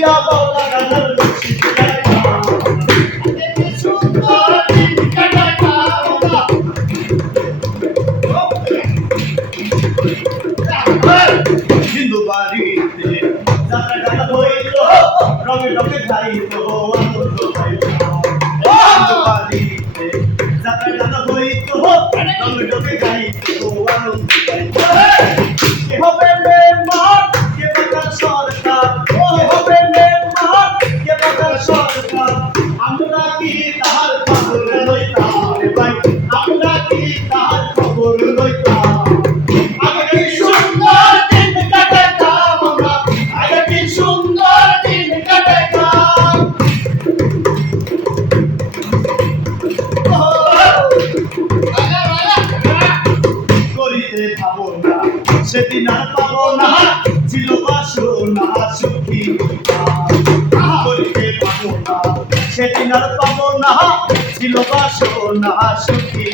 দিয়া বাউলা গানের রসিক গাইতাম কি সুন্দর দিন কাটাইতাম হিন্দু বাড়িতে যাত্রা গান হইত রঙে রঙে গাইত আনন্দ পাইতাম হিন্দু বাড়িতে যাত্রা গান হইত রঙে রঙে গাইত আনন্দ পাইতাম কে হবে মেম্বার কে বাকার সরকার কে হবে মেম্বার কে বাকার সরকার আমরা কি তাহার খবর লইতাম রে ভাই আমরা কি তাহার খবর লইতাম আগে কি সুন্দর দিন কাটাইতাম আমরা আগে কি সুন্দর দিন কাটাইতাম করিতে পাবো না সেদিন আর পাবো না ছিল বাসনা সুখী করিতে পাবো না সেদিন আর পাবো না ছিল বাসনা সুখী